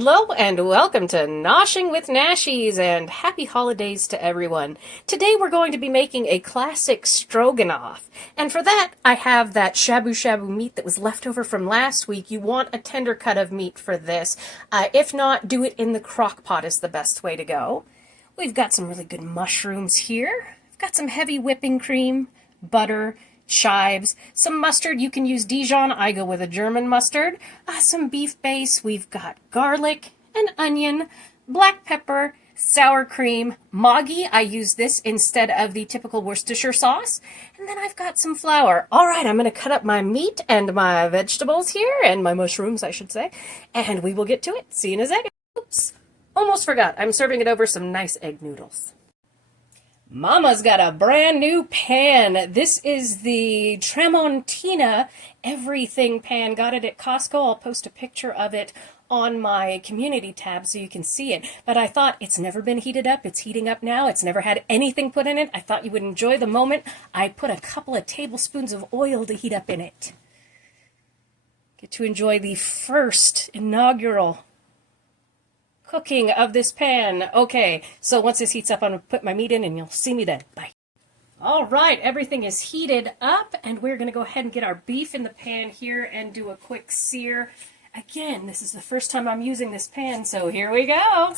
Hello and welcome to Noshing with Nashies, and happy holidays to everyone. Today we're going to be making a classic stroganoff, and for that I have that shabu shabu meat that was left over from last week. You want a tender cut of meat for this. If not, do it in the crock pot is the best way to go. We've got some really good mushrooms here. We've got some heavy whipping cream, butter, chives, some mustard. You can use Dijon. I go with a German mustard. Some beef base. We've got garlic, an onion, black pepper, sour cream, Maggi. I use this instead of the typical Worcestershire sauce. And then I've got some flour. All right, I'm going to cut up my meat and my vegetables here, and my mushrooms, I should say, and we will get to it. See you in a second. Oops, almost forgot. I'm serving it over some nice egg noodles. Mama's got a brand new pan. This is the Tramontina everything pan. Got it at Costco. I'll post a picture of it on my community tab so you can see it. But I thought it's never been heated up. It's heating up now. It's never had anything put in it. I thought you would enjoy the moment. I put a couple of tablespoons of oil to heat up in it. Get to enjoy the first inaugural cooking of this pan. Okay, so once this heats up, I'm going to put my meat in and you'll see me then. Bye. All right, everything is heated up, and we're going to go ahead and get our beef in the pan here and do a quick sear. Again, this is the first time I'm using this pan, so here we go.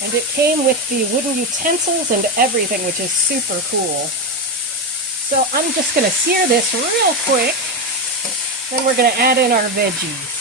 And it came with the wooden utensils and everything, which is super cool. So I'm just going to sear this real quick. Then we're going to add in our veggies.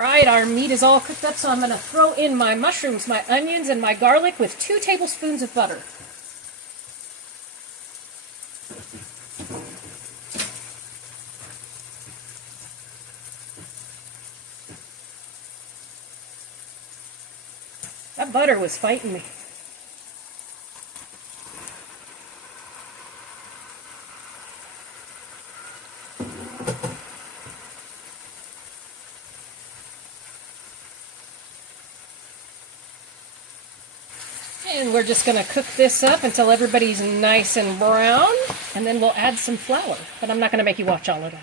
Alright, our meat is all cooked up, so I'm going to throw in my mushrooms, my onions, and my garlic with 2 tablespoons of butter. That butter was fighting me. And we're just going to cook this up until everybody's nice and brown, and then we'll add some flour. But I'm not going to make you watch all of that.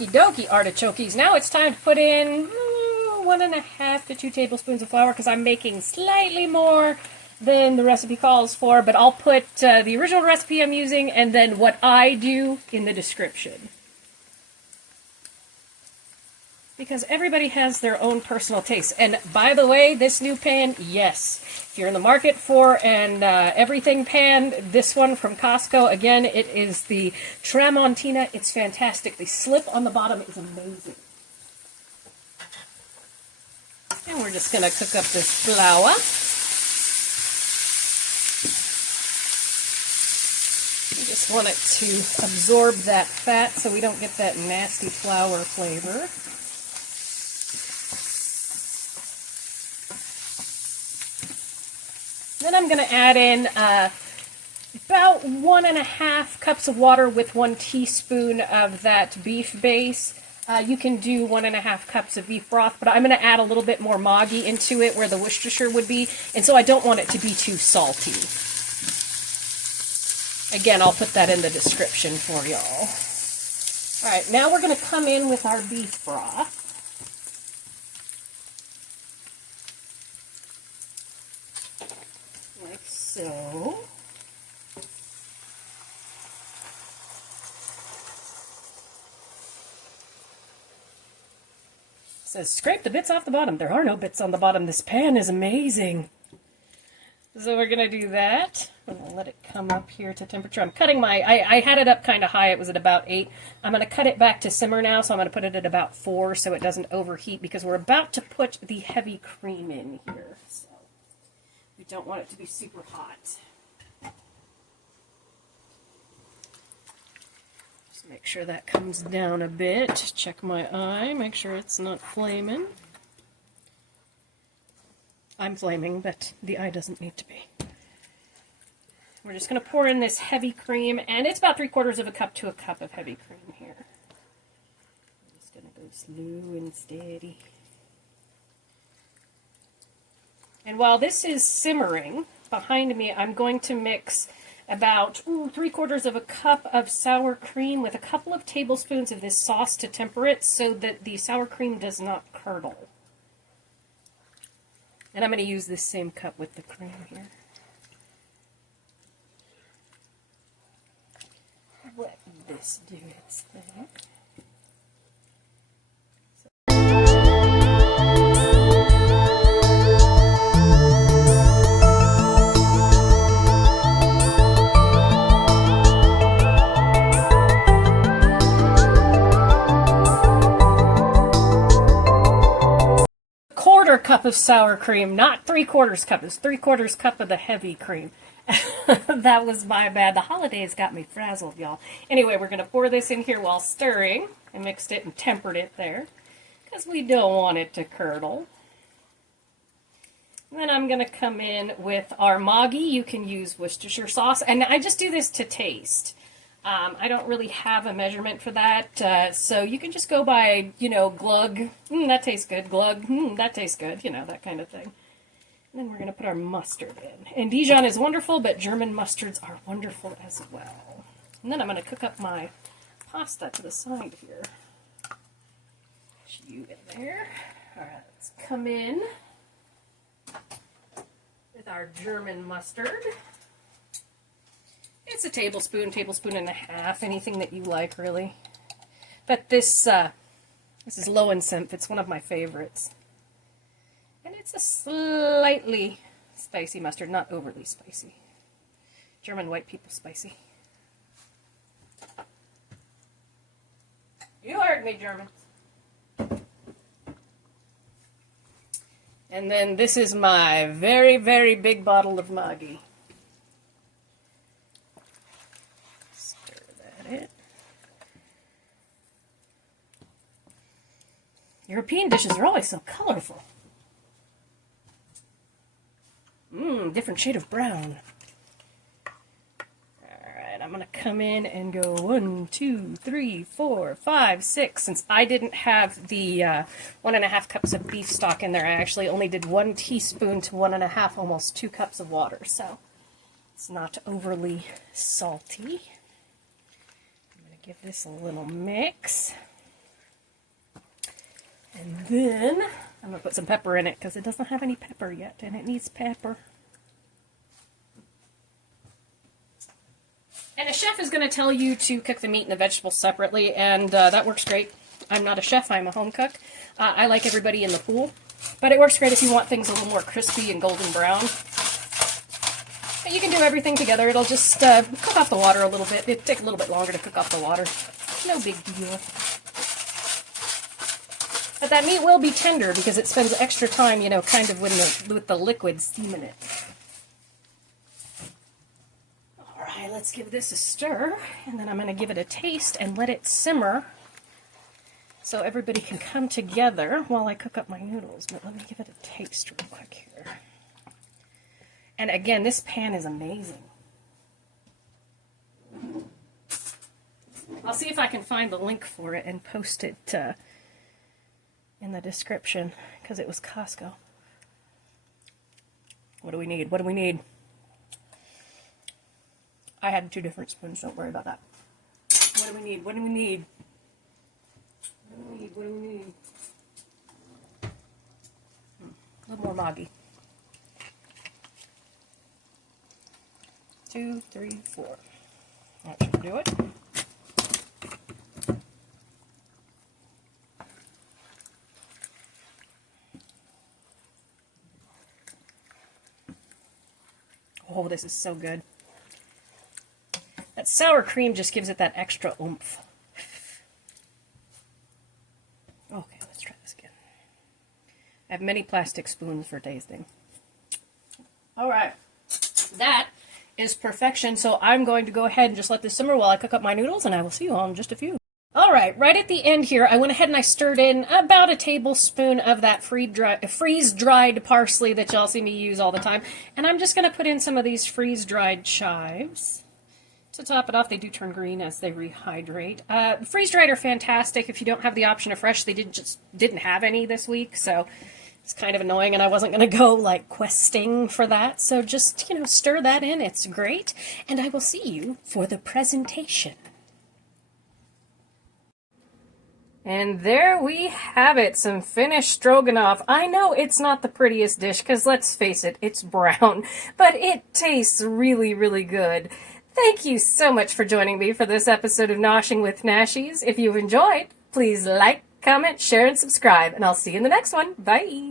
Okie dokie, artichokes. Now it's time to put in 1.5 to 2 tablespoons of flour because I'm making slightly more than the recipe calls for, but I'll put the original recipe I'm using and then what I do in the description. Because everybody has their own personal taste. And by the way, this new pan, yes, if you're in the market for an everything pan, this one from Costco, again, it is the Tramontina. It's fantastic. The slip on the bottom is amazing. And we're just going to cook up this flour. We just want it to absorb that fat so we don't get that nasty flour flavor. Then I'm going to add in about 1.5 cups of water with 1 teaspoon of that beef base. You can do 1.5 cups of beef broth, but I'm going to add a little bit more Maggi into it where the Worcestershire would be, and so I don't want it to be too salty. Again, I'll put that in the description for y'all. All right, now we're going to come in with our beef broth. Like so. It says, scrape the bits off the bottom. There are no bits on the bottom. This pan is amazing. So we're going to do that. I'm going to let it come up here to temperature. I'm cutting my, I had it up kind of high. It was at about 8. I'm going to cut it back to simmer now, so I'm going to put it at about 4 so it doesn't overheat because we're about to put the heavy cream in here. So we don't want it to be super hot. Just make sure that comes down a bit. Check my eye, make sure it's not flaming. I'm flaming, but the eye doesn't need to be. We're just going to pour in this heavy cream, and it's about 3/4 cup to a cup of heavy cream here. I'm just going to go slow and steady. And while this is simmering, behind me I'm going to mix about 3/4 cup of sour cream with a couple of tablespoons of this sauce to temper it so that the sour cream does not curdle. And I'm going to use this same cup with the cream here. Let this do its thing. Cup of sour cream, not 3/4 cup. It's 3/4 cup of the heavy cream. That was my bad. The holidays got me frazzled, y'all. Anyway, we're going to pour this in here while stirring. I mixed it and tempered it there because we don't want it to curdle. And then I'm going to come in with our Maggi. You can use Worcestershire sauce, and I just do this to taste. I don't really have a measurement for that, so you can just go by, you know, glug, that tastes good, glug, that tastes good, you know, that kind of thing. And then we're going to put our mustard in. And Dijon is wonderful, but German mustards are wonderful as well. And then I'm going to cook up my pasta to the side here. Put you in there. All right, let's come in with our German mustard. It's a tablespoon and a half, anything that you like, really. But this is low in scent. It's one of my favorites. And it's a slightly spicy mustard, not overly spicy. German white people spicy. You heard me, Germans. And then this is my very, very big bottle of Maggi. European dishes are always so colorful. Different shade of brown. Alright, I'm going to come in and go 1, 2, 3, 4, 5, 6. Since I didn't have the 1.5 cups of beef stock in there, I actually only did 1 teaspoon to 1.5, almost 2 cups of water. So it's not overly salty. I'm going to give this a little mix. And then I'm going to put some pepper in it because it doesn't have any pepper yet, and it needs pepper. And a chef is going to tell you to cook the meat and the vegetables separately, and that works great. I'm not a chef, I'm a home cook. I like everybody in the pool, but it works great if you want things a little more crispy and golden brown. But you can do everything together. It'll just cook off the water a little bit. It'll take a little bit longer to cook off the water. No big deal. But that meat will be tender because it spends extra time, you know, kind of with the liquid steaming it. Alright, let's give this a stir, and then I'm going to give it a taste and let it simmer so everybody can come together while I cook up my noodles. But let me give it a taste real quick here. And again, this pan is amazing. I'll see if I can find the link for it and post it in the description, because it was Costco. What do we need? What do we need? I had 2 different spoons, don't worry about that. What do we need? What do we need? What do we need? What do we need? A little more Maggi. 2, 3, 4. That should do it. Oh, this is so good. That sour cream just gives it that extra oomph. Okay, let's try this again. I have many plastic spoons for tasting. Alright, that is perfection, so I'm going to go ahead and just let this simmer while I cook up my noodles, and I will see you all in just a few. Alright, right at the end here, I went ahead and I stirred in about a tablespoon of that freeze-dried parsley that y'all see me use all the time, and I'm just going to put in some of these freeze-dried chives. To top it off, they do turn green as they rehydrate. Freeze-dried are fantastic. If you don't have the option of fresh, they didn't have any this week, so it's kind of annoying, and I wasn't going to go, like, questing for that. So just, you know, stir that in. It's great, and I will see you for the presentation. And there we have it, some finished stroganoff. I know it's not the prettiest dish, because let's face it, it's brown, but it tastes really, really good. Thank you so much for joining me for this episode of Noshing with Nashies. If you've enjoyed, please like, comment, share, and subscribe, and I'll see you in the next one. Bye!